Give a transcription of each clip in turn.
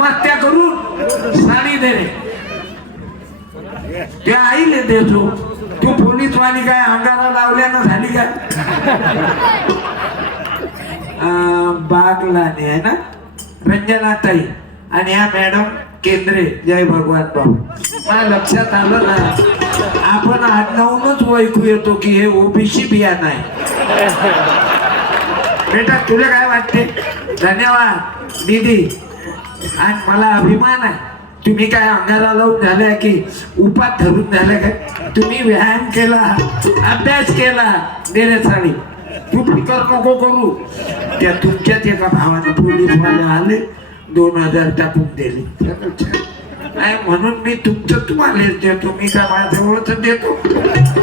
आत्महत्या करून साडी देणे ते आईले देतो तू. पोलीस वाणी काय अंगाला लावल्यानं झाली काय? बागलाने आहे ना? रंजना ताई आणि ह्या मॅडम केंद्रे. जय भगवान बाबू. मला लक्षात आलं ना? आपण आडनावूनच ओळखू येतो की हे ओबीसी बियाणं आहे. बेटा तुला काय वाटते? धन्यवाद दीदी आणि मला अभिमान आहे. तुम्ही काय अंगाला लावून झाल्या की उपात धरून झाल्या काय? तुम्ही व्यायाम केला अभ्यास केला देण्यासाठी तू फिकर नको करू? त्या तुमच्याच एका भावानं पोलीसवाले आले दोन हजार टाकून दिले. नाही म्हणून मी तुमचं तुम्हालाच देतो. मी काय माझ्याजवळच देतो?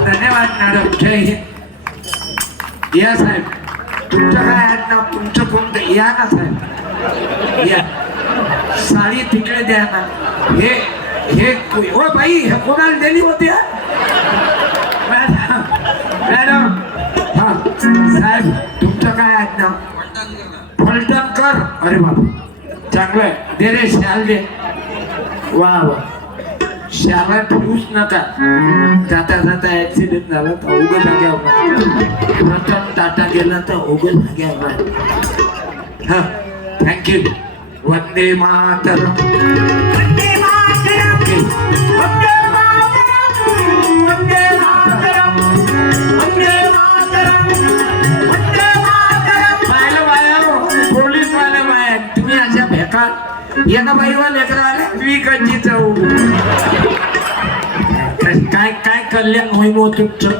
धन्यवाद मॅडम. जय हिंद. या साहेब तुमचं काय आहे ना? तुमचं कोणतं? या ना साहेब. या. साडी तिकडे द्या ना. हे हे ओ बाई हे कोणाला दिली होती मॅडम हा साहेब तुमचं काय आहे नाव फलटणकर. अरे बाबा चांगलं आहे. दे रे शाल दे. वा वा. शाला ठेवूच नका. जाता जाता ऍक्सिडेंट झाला तर उगं जाग्यावर प्रथम टाटा गेला तर उगं जाग्यावर हा थँक्यू वंदे मातर वंदे मातरम। वंदे मातरम। वंदे मातरम। वंदे मातरम। वंदे मातरम। पाहिलं बाया पोलीस वाले बाया. तुम्ही अशा एका लेकरा आले काय काय कल्याण होईल हो तुमचं?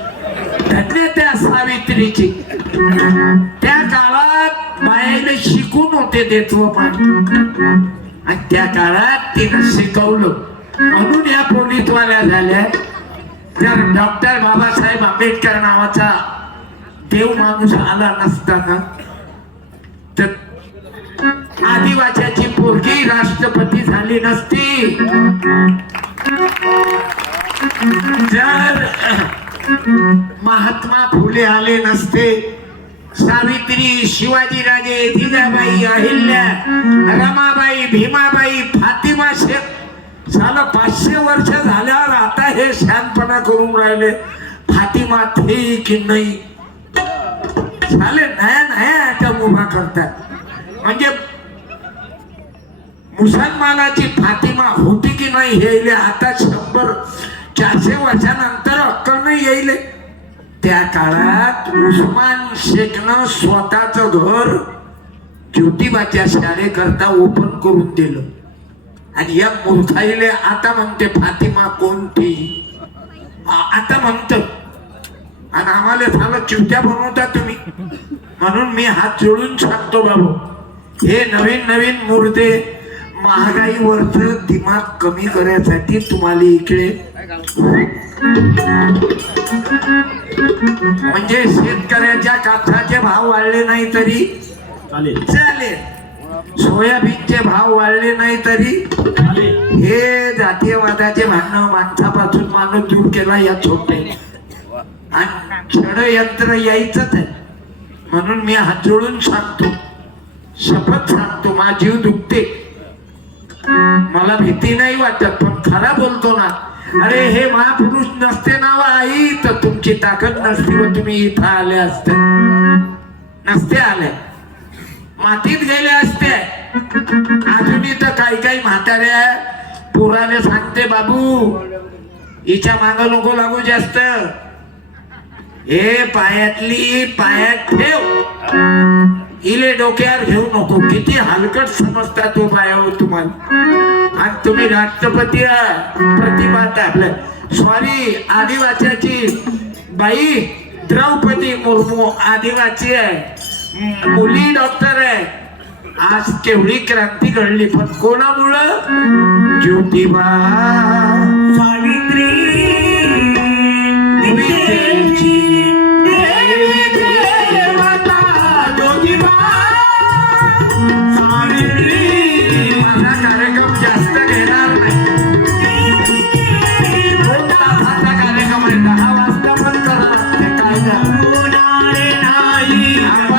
त्या सावित्रीची. त्या काळात बायाने शिकून होते देतो आणि त्या काळात तिनं शिकवलं. म्हणून या पोलीसवाल्या झाल्या. तर डॉक्टर बाबासाहेब आंबेडकर नावाचा देव माणूस आला नसताना. तर आदिवासाची पोरगी राष्ट्रपती झाली नसती. जर महात्मा फुले आले नसते सावित्री शिवाजीराजे जिजाबाई अहिल्या रमाबाई भीमाबाई फातिमा शेख. झालं पाचशे वर्ष झाल्यावर आता हे शहाणपणा करून राहिले. फातिमा थे की नाही. झाले नया नया आयटम उभा करतात. म्हणजे मुसलमानाची फातिमा होती की नाही हे आता शंभर चारशे वर्षानंतर अक्कल नाही येईल त्या काळात उस्मान शेखनं स्वतःच घर ज्योतिबाच्या शाळेकरता ओपन करून दिलं. आणि या मूर्खाईले आता म्हणते फातिमा कोणती? आता म्हणत. आणि आम्हाला झालं चिवत्या बनवता तुम्ही. म्हणून मी हात जोडून सांगतो बाबू हे नवीन नवीन मुर्दे महागाईवरच दिमाग कमी करण्यासाठी तुम्हाला इकडे म्हणजे शेतकऱ्याच्या कापसाचे भाव वाढले नाही तरी चालेल. सोयाबीनचे भाव वाढले नाही तरी हे जातीयवादाचे भांडण माणसापासून माणूस दूर केला या छोटे. आणि षडयंत्र यायचंच आहे. म्हणून मी हात जोडून सांगतो. शपथ सांगतो माझा जीव दुखते. मला भीती नाही वाटत पण खरा बोलतो ना अरे हे महापुरुष नसते ना आई तर तुमची ताकद नसती व तुम्ही इथं आले असते. नसते आले. मातीत गेले असते. अजूनही तर काही काही म्हाताऱ्या पुराने सांगते बाबू. हिच्या माग नको लागू जास्त. हे पायातली पायात ठेव. इले डोक्यावर घेऊ नको. किती हलकट समजता तो बाया हो तुम्हाला. आणि तुम्ही राष्ट्रपती प्रतिभात आपल्या. सॉरी आदिवाच्याची बाई द्रौपदी मुर्मू आदिवासी आहे. मुली डॉक्टर आहे. आज केवढी क्रांती घडली. पण कोणामुळं? ज्योतिबा. सावित्री.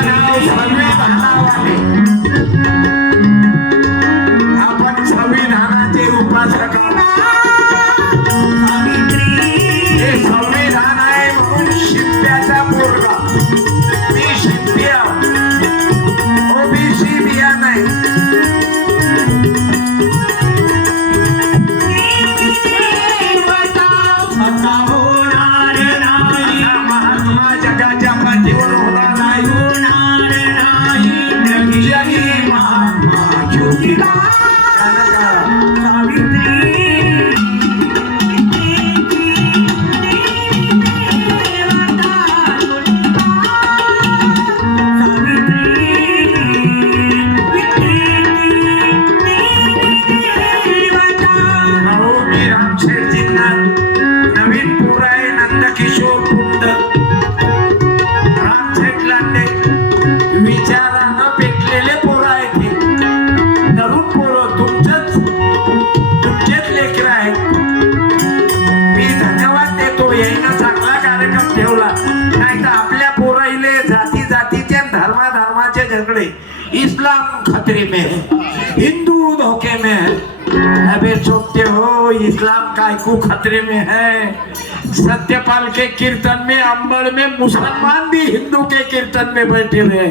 नाही आपण आहोत सर्वे भानावाले. आपण Yeah. खतरे में, हिंदू धोखे में, अबे चुपते हो, इस्लाम कायकू खतरे में है। सत्यपाल के कीर्तन में अंबड़ में, मुसलमान भी हिंदू के कीर्तन में बैठे हुए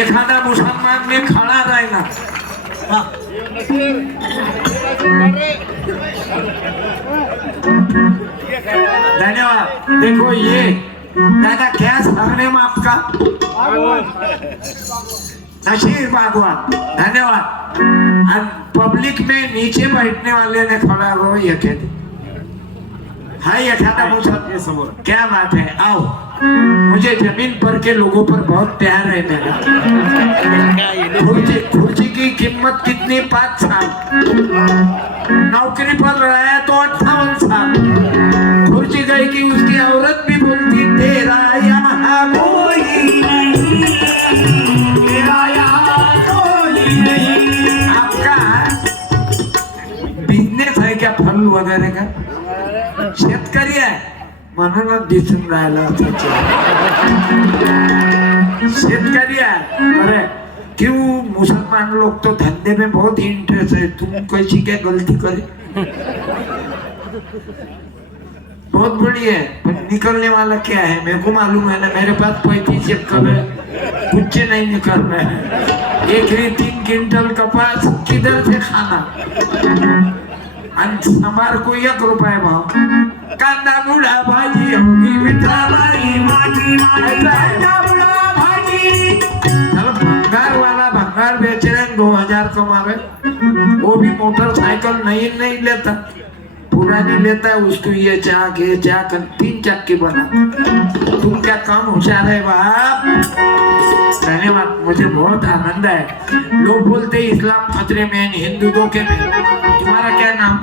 एखादा मुसलमान में खड़ा रहना। धन्यवाद। देखो ये, दादा, क्या सरनेम आपका? नशीर बागवान धन्यवाद। और पब्लिक में नीचे बैठने वाले ने खड़ा हो ये कहते हाय एखादा मुसलमान क्या बात है आओ. मुझे जमीन पर के लोगों पर बहुत प्यार है मेरा। खुर्ची खुर्ची की कीमत कितनी? पाँच साल। नौकरी पर रहा है तो अट्ठावन साल। खुर्ची गई कि उसकी औरत भी बोलती तेरा वगैरे का? शेतकरी आहे म्हणूनच दिसून राहिला शेतकरी है अरे, क्यों मुसलमान लोग तो धंधे में बहुत इंटरेस्ट है? तुम कैसी क्या गलती करे? बहुत बड़ी है, पर निकलने वाला क्या है? मेरे को मालूम है ना, मेरे पास पैंतीस एकड़ है। कुछ नहीं निकल रहे है। एक तीन क्विंटल कपास किधर से खाना? को एक भाव। भाजी, होगी ऐसा है चलो वाला बेच रहे, दो हज़ार कमावे। वो भी मोटरसाइकिल नहीं नहीं लेता। पुरानी लेता है उसको ये चाक ये चाक तीन चक्की बना। तुम क्या कम है, बाप? धन्यवाद मुझे बहुत आनंद है। लोग बोलते इस्लाम खतरे में हिंदू धोखे में। तुम्हारा क्या नाम?